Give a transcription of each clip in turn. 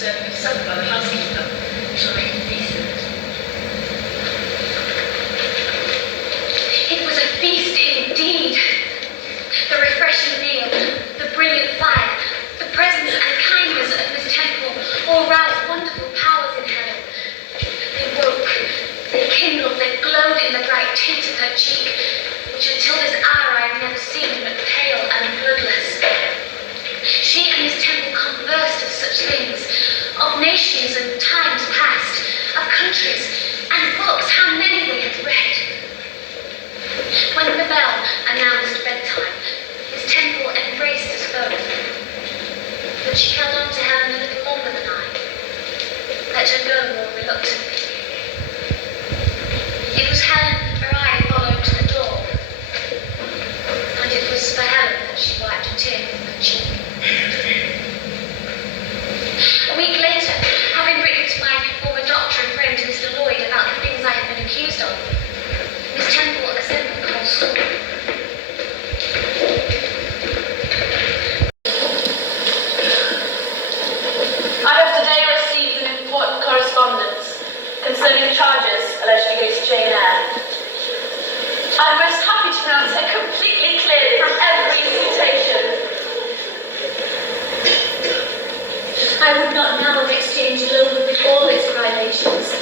serving of supper by the housekeeper, shall make a feast of it. It was a feast indeed. The refreshing meal, the brilliant fire, the presence and kindness of Miss Temple all roused wonderful powers in Helen. They woke, they kindled, they glowed in the bright tint of her cheek, which until this hour I had never seen but pale and bloodless. She and Miss Temple conversed of such things, of nations and times past, of countries and books, how many they had read. When the bell announced bedtime, Miss Temple embraced us both, but she held on to Helen a little longer than I, let her go more reluctantly. It was Helen her eye followed to the door, and it was for Helen that she wiped a tear from her cheek. A week later, having written to my former doctor and friend Mr. Lloyd about the things I had been accused of, Miss Temple assembled the whole school. I have today received an important correspondence concerning charges alleged against Jane Eyre. I am most happy to pronounce her completely cleared from every imputation. I would not now have exchanged Lowood with all its privations,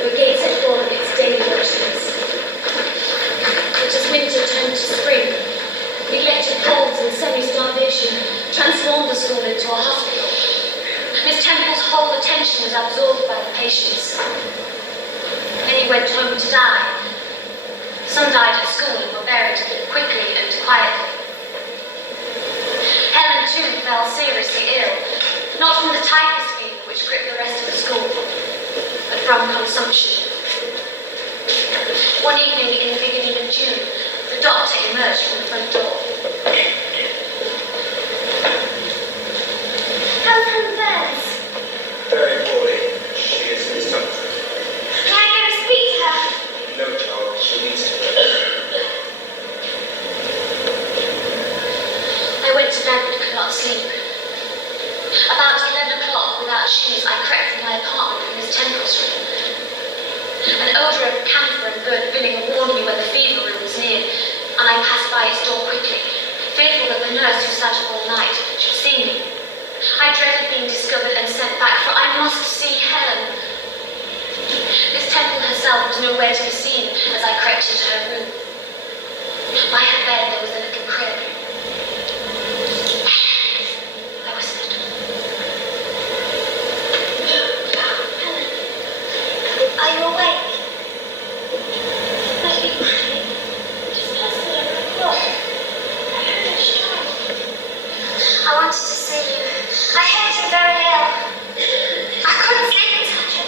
or gates had fallen its daily luxuries. But as winter turned to spring, neglected colds and semi-starvation transformed the school into a hospital. Miss Temple's whole attention was absorbed by the patients. Many went home to die. Some died at school and were buried quickly and quietly. Helen, too, fell seriously ill, not from the typhus fever which gripped the rest of the school, but from consumption. One evening in the beginning of June, the doctor emerged from the front door. How's Helen Burns? Very poorly. She is Miss Temple. Can I go and speak to her? No, child, she needs to I went to bed but could not sleep. About 11 o'clock, without shoes, I crept from my apartment in Miss Temple's room. An odour of camphor and burnt vinegar warned me when the fever room was near, and I passed by its door quickly, fearful that the nurse who sat up all night should see me. I dreaded being discovered and sent back, for I must see Helen. Miss Temple herself was nowhere to be seen as I crept into her room. By her bed there was a little crib. I whispered. Helen, are you awake? Let me pray. Just past 11 o'clock. I heard her shout. I wanted to see you. I heard you very ill. I couldn't sleep without you.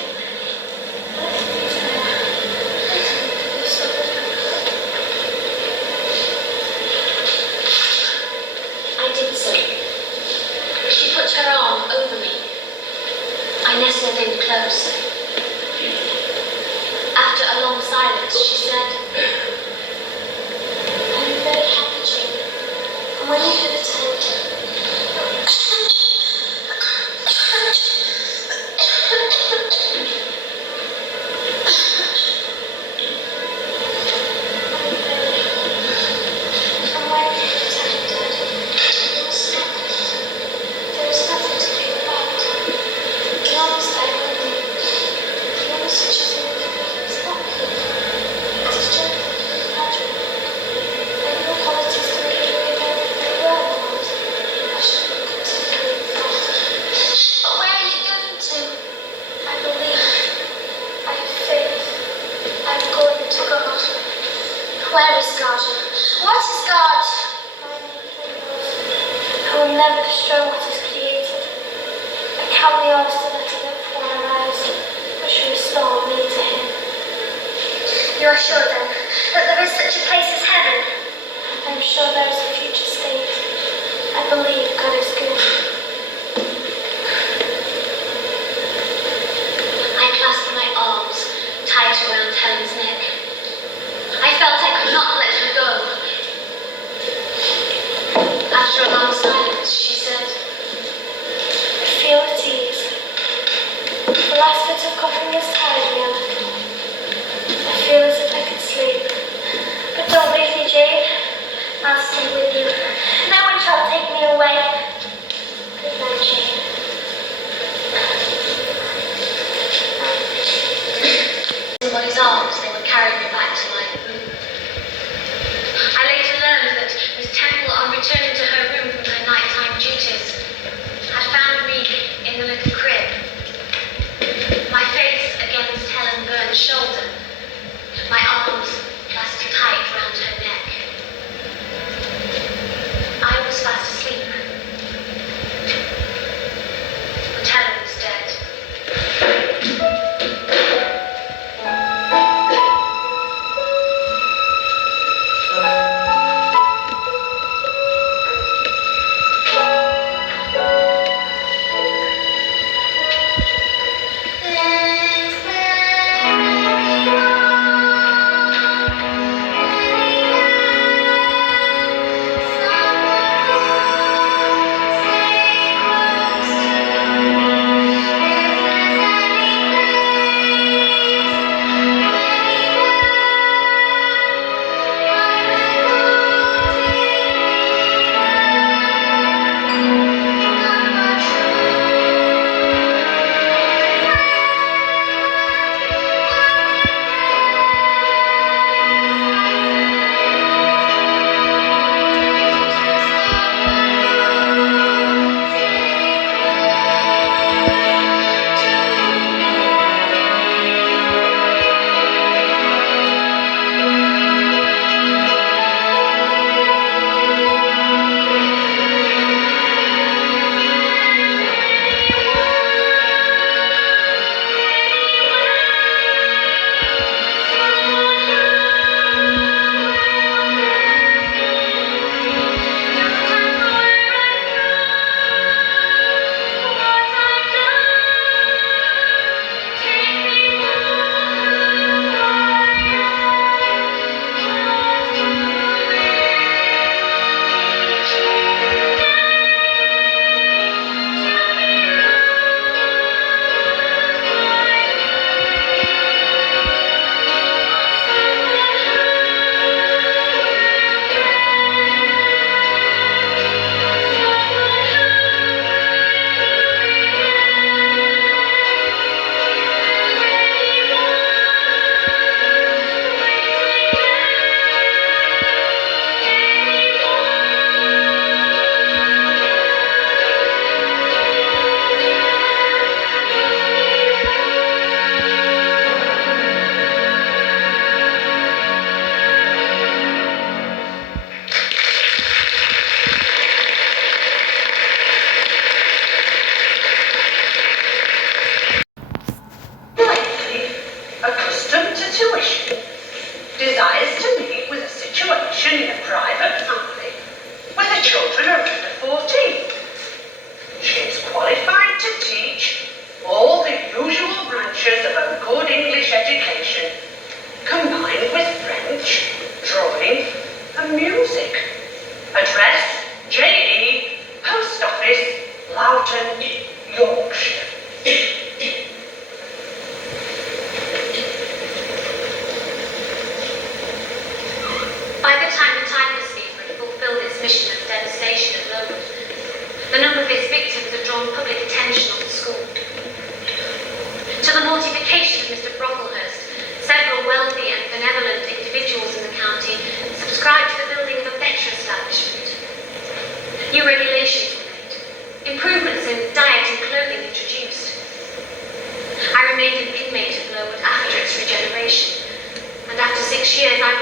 I did so. She put her arm over me. I nestled in close. After a long silence, she said, I'm very happy, Jane. And when you have returned, where is God? What is God? I will never destroy what is created. I count the hours to let it before our eyes, which will restore me to Him. You are sure then that there is such a place as heaven? I am sure there is a future state. I believe God is good. I clasped my arms tight around Helen's neck. I felt I could not let her go. After a long silence, she said, I feel at ease.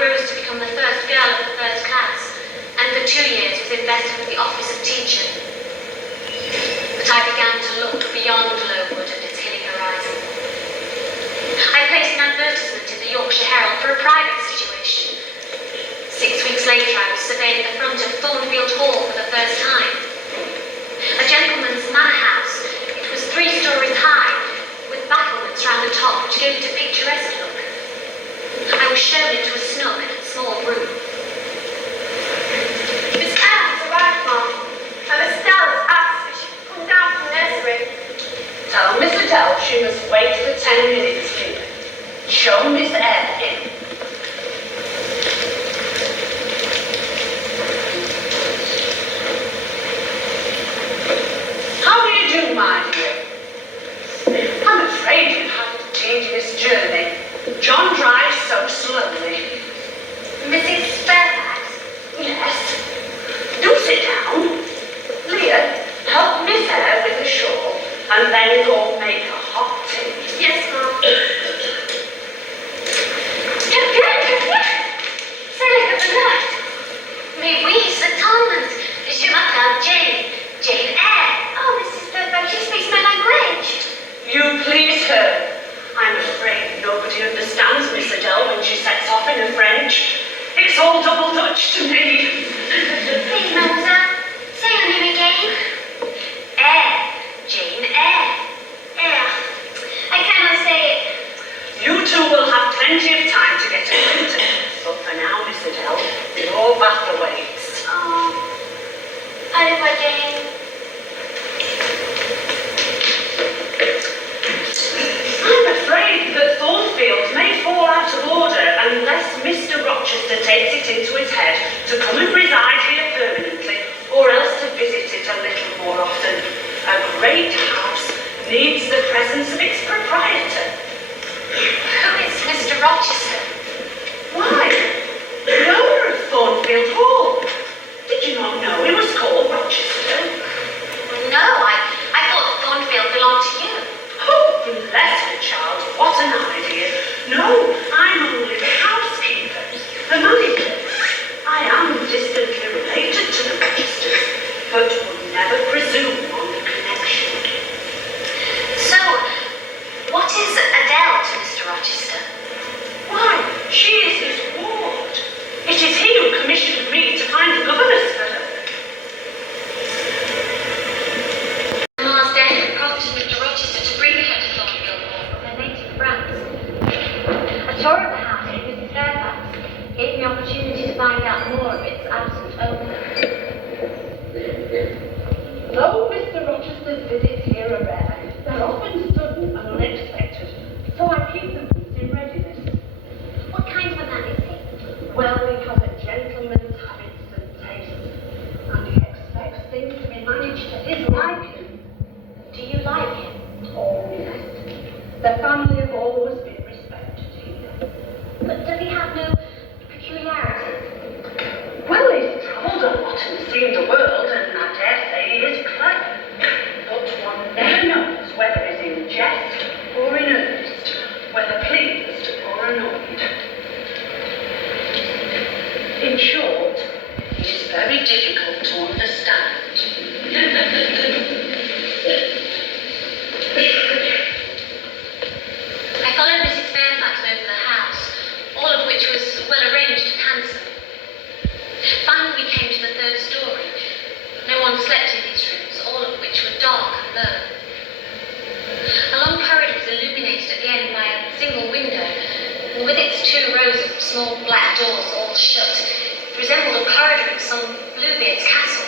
rose to become the first girl of the first class, and for 2 years was invested with the office of teacher. But I began to look beyond Lowood and its hilly horizon. I placed an advertisement in the Yorkshire Herald for a private situation. 6 weeks later, I was surveying the front of Thornfield Hall for the first time. A gentleman's manor house. It was 3 stories high, with battlements round the top, which gave it a picturesque look. I was shown into a snug, small room. Miss Eyre has arrived, Mum, and Estelle has asked if she could come down from nursery. Tell Miss Adele she must wait for 10 minutes, Jim. Show Miss Eyre in. How do you do, my dear? I'm afraid you've had a dangerous journey. John drives so slowly. Mrs. Fairfax? Yes. Do sit down. Leah, help Miss Eyre with the shawl, and then go make a hot tea. Yes, Mum. C'est like a balloon. Mais oui, c'est Talmud. Je m'appelle Jane. Jane Eyre. Oh, Mrs. Fairfax, she speaks my language. You please her. I'm afraid nobody understands Miss Adele when she sets off in her French. It's all double Dutch to me. Please, mademoiselle, say your name again. Eyre. Jane Eyre. Eyre. I cannot say it. You two will have plenty of time to get acquainted. But for now, Miss Adele, your bath awaits. Oh, allez, my Jane. I'm afraid that Thornfield may fall out of order unless Mr. Rochester takes it into his head to come and reside here permanently, or else to visit it a little more often. A great house needs the presence of its proprietor. Who is Mr. Rochester? Why, the owner of Thornfield Hall. Did you not know he was called Rochester? No, I thought Thornfield belonged to you. Oh, bless her, child, what an idea. No, I'm only the housekeeper, the manager. I am distantly related to the Rochesters, but would never presume on the connection. So, what is Adele to Mr. Rochester? Why, she is his ward. It is he who commissioned me to find a governess for her. Mamma's death had prompted Mr. Rochester to bring her to Thornfield Hall from her native France. A tour of the house with Mrs. Fairfax gave me opportunity to find out more of its absent owner. Though Mr. Rochester's visits here are rare, they're often sudden and unexpected, so I keep the boots in readiness. What kind of a man is he? Well, he has a gentleman's habits and tastes, and he expects things to be managed to his liking. Do you like him? Oh, yes. The family have always been respected here. But does he have no peculiarities? Well, he's travelled a lot and seen the world, and I dare say he is clever. But one never knows whether he's in jest or in earnest, whether pleased or annoyed. In short, he is very difficult to understand. I followed Mrs. Fairfax over the house, all of which was well arranged and handsome. Finally, we came to the 3rd story. No one slept in these rooms, all of which were dark and low. A long corridor was illuminated at the end by a single window, and with its 2 rows of small black doors all shut, it resembled a corridor in some Bluebeard's castle.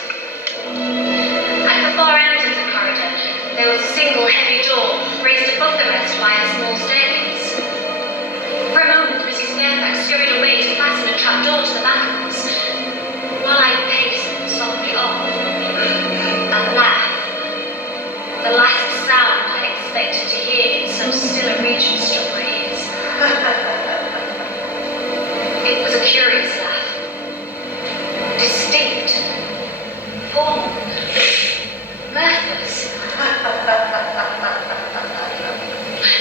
At the far end of the corridor, there was a single heavy door, raised above the rest by a small staircase. For a moment, Mrs. Fairfax scurried away to fasten a trapdoor to the back of us, while I paced softly off and laughed. The last sound I expected to hear in so still a region struck my ears. It was a curious laugh. Distinct. Formal. Mirthless.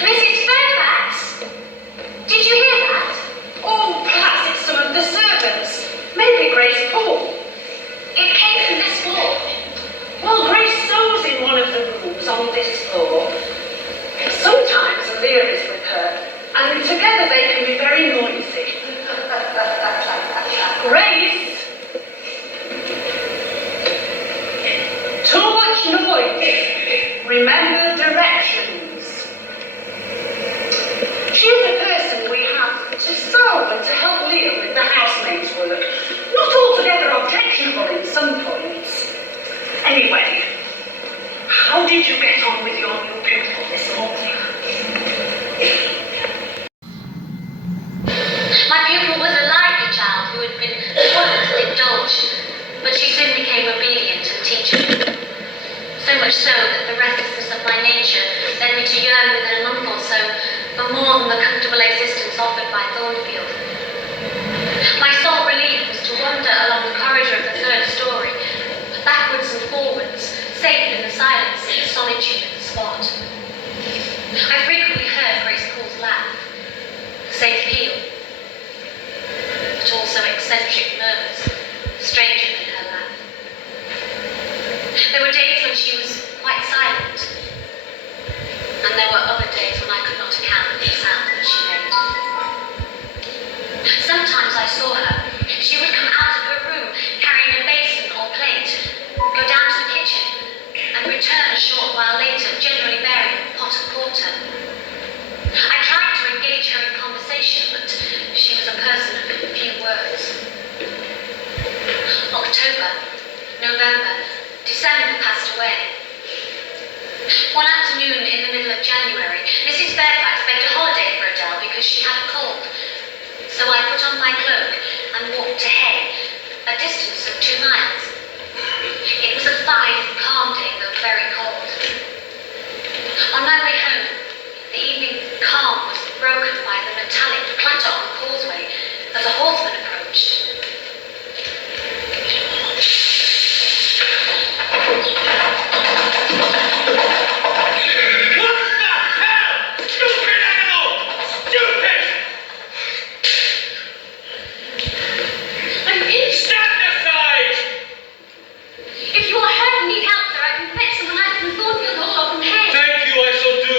Mrs. Fairfax! Did you hear that? Oh, perhaps it's some of veterans. She is the person we have to throw and to help Leah with the housemaid's work. Not altogether objectionable in some points. Anyway, how did you get on with your new pupil this morning? My pupil was a lively child who had been spoiled and indulged, but she soon became obedient and teachable. So much so that the restlessness of my nature led me to yearn within a month or so for more than the comfortable existence offered by Thornfield. My sole relief was to wander along the corridor of the third story, backwards and forwards, safe in the silence and solitude of the spot. I frequently heard Grace Poole's laugh, the safe peal, but also eccentric murmurs, stranger than her laugh. There were days when she was quite silent, and there were other days when I could not account for the sound that she made. Sometimes I saw her. She would come out of her room carrying a basin or plate, go down to the kitchen, and return a short while later, generally bearing a pot of porter. I tried to engage her in conversation, but she was a person of few words. October, November, December passed away. One afternoon in the middle of January, Mrs. Fairfax begged a holiday for Adele because she had a cold. So I put on my cloak and walked to Hay, a distance of 2 miles. It was a fine, calm day, though very cold. On my way home, the evening calm was broken by the metallic clatter on the causeway as a horseman approached. What the hell? Stupid animal! Stupid! I'm in. Stand aside! If you are hurt and need help, sir, I can fetch someone either from Thornfield Hall or from Hay. Thank you, I shall do.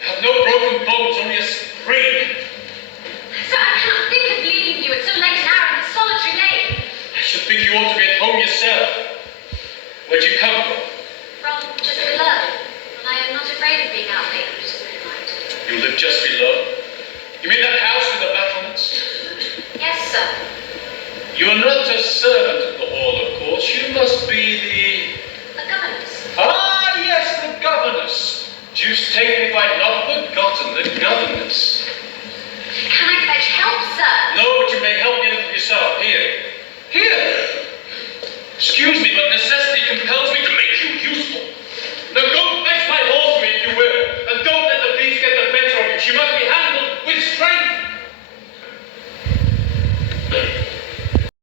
I have no broken bones, only a sprain. Sir, I cannot think of leaving you at so late an hour in this solitary lane. I should think you ought to be at home yourself. Where'd you come from? From just below, and I am not afraid of being out late when it is moonlight. You live just below? You mean that house with the battlements? Yes, sir. You are not a servant at the hall, of course. You must be The governess. Ah, yes, the governess. Deuce take me if I'd not forgotten the governess.